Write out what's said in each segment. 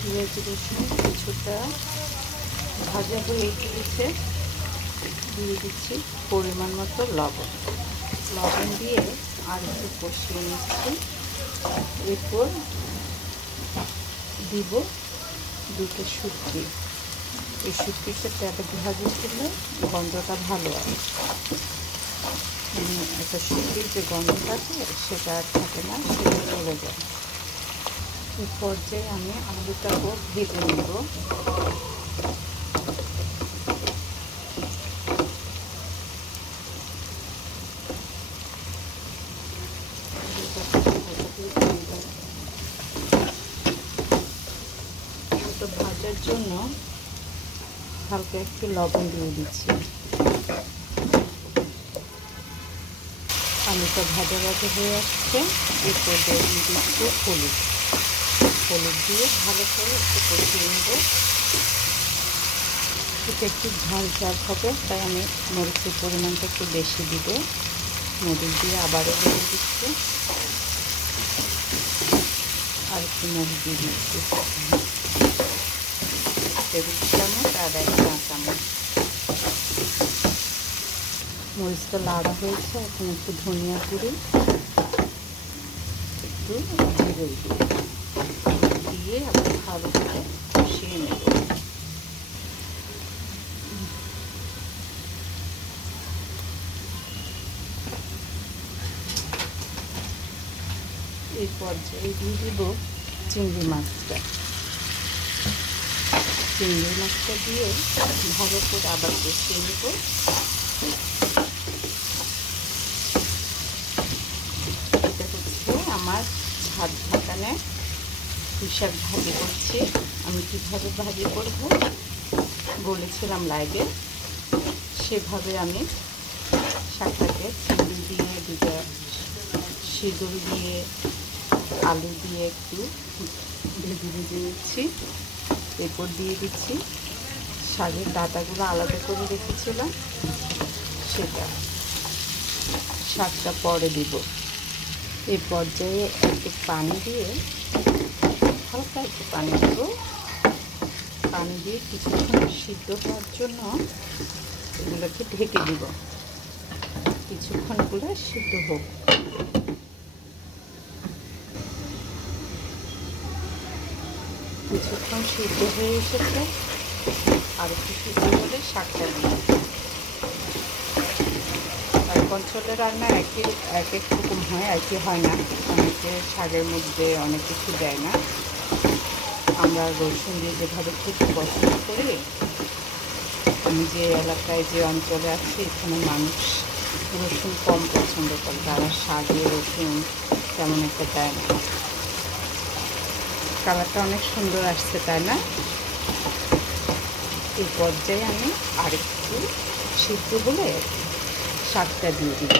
পেঁয়াজ রসুন কিছুটা। ভাজা হয়ে গিয়েছে। দিয়ে দিচ্ছি পরিমাণ মতো লবণ। লবণ দিয়ে আর একটু কষিয়ে নিচ্ছি। এরপর দিব দুটো শুটকি। এই শুটকিটা তেলে ভাজি করলে গন্ধটা ভালো আসে। মানে একটা শুটকির যে গন্ধ থাকে, সেটা আর থাকে না, সেটা চলে যায়। পর্যায়ে আমি আলুটাকেও ভেজে নেব। তো ভাজার জন্য হালকা একটু লবণ দিয়ে দিচ্ছি। আলুটা ভাজা ভাজা হয়ে আসছে, এরপর দিয়ে দিচ্ছি হলুদ। হলুদ দিয়ে ভালো করে একটু কষিয়ে নেব। এটা একটু ঝাল ঝাল হবে, তাই আমি মরিচের পরিমাণটা একটু বেশি দিব। মরিচ দিয়ে আবারও দিয়ে দিচ্ছি। আর একটু মরিচ দিয়ে দিচ্ছি। টেবিল চামচ আর এক চা চামচ। মরিচটা লাড়া হয়েছে, এখন একটু ধনিয়া গুঁড়ি, একটু জিরে দিয়ে আবার ভালো করে কষিয়ে নেব। এই পর্যায়ে দিয়ে দিব চিংড়ি মাছটা। চিংড়ি মাছটা দিয়ে ভালো করে আবার কষিয়ে নেব। এটা হচ্ছে আমার ছাদ বাগানে পুঁইশাক ভাজি করছি। আমি কীভাবে ভাজি করব বলেছিলাম লাইভে সেভাবে আমি শাকটাকে চিংড়ি দিয়ে, দুটা সিঁদুর দিয়ে, আলু দিয়ে একটু ভেজে ভেজে নিচ্ছি। এরপর দিয়ে দিচ্ছি শাকের ডাটাগুলো আলাদা করে রেখেছিলাম। সেটা শাকটা পরে দিব। এই পর্যায়ে একটু পানি দিয়ে হালকা একটু পানি দেব। পানি দিয়ে কিছুক্ষণ সিদ্ধ হওয়ার জন্য এগুলোকে ঢেকে দিব। কিছুক্ষণ এগুলো সিদ্ধ হোক। কিছুক্ষণ সিদ্ধ হয়ে এসেছে। আর একটু সিদ্ধ হলে শাকটা এক অঞ্চলের রান্না একই এক এক রকম হয় একই হয় না। অনেকে শাকের মধ্যে অনেক কিছু দেয় না। আমরা রসুন দিয়ে যেভাবে খেতে পছন্দ করি, আমি যে এলাকায় যে অঞ্চলে আছি, এখানে মানুষ রসুন কম পছন্দ করে। তারা শাকে রসুন তেমন একটা দেয় না। কালারটা অনেক সুন্দর আসছে, তাই না? এই পর্যায়ে আমি আরেকটু সিদ্ধ হলে শাকটা দিয়ে দিব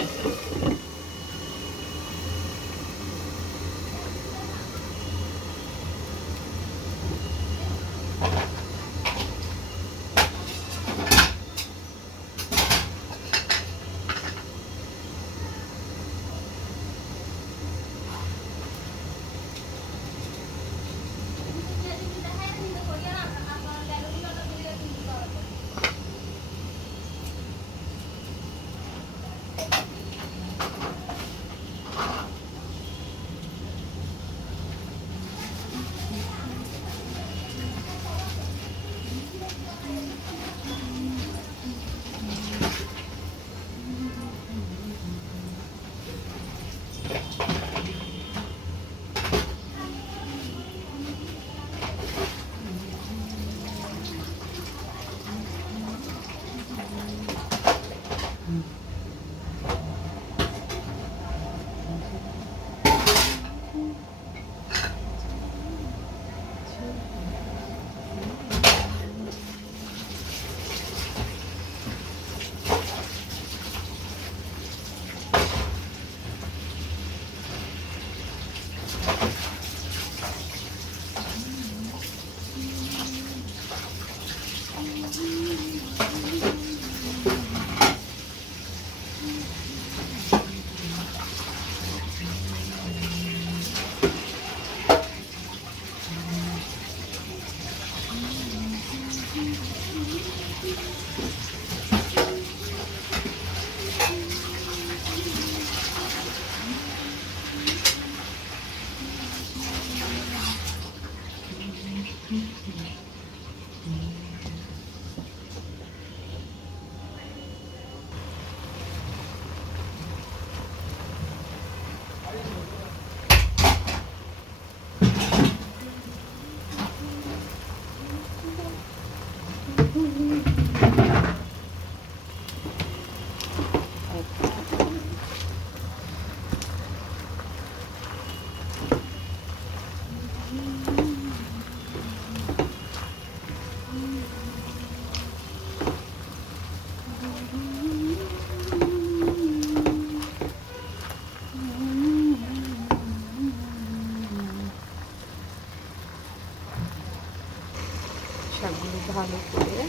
শাকগুলো ভালো করে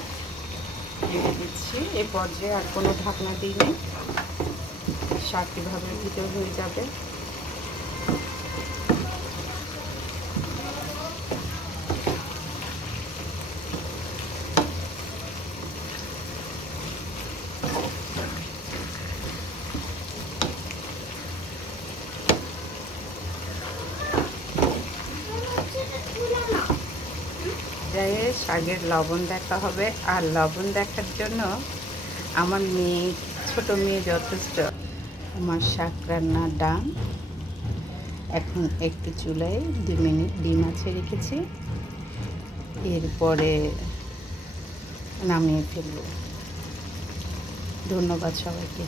রেখে দিচ্ছি এ পর্যায়ে আর কোনো ঢাকনা দিইনি। শাক কীভাবে ভিতর হয়ে যাবে। যাই শাকের লবণ দেখা হবে। আর লবণ দেখার জন্য আমার মেয়ে, ছোট মেয়ে যথেষ্ট। আমার শাক রান্নার ডান এখন একটু চুলায় দু মিনিট ডিম আছে রেখেছি। এরপরে নামিয়ে ফেলব। ধন্যবাদ সবাইকে।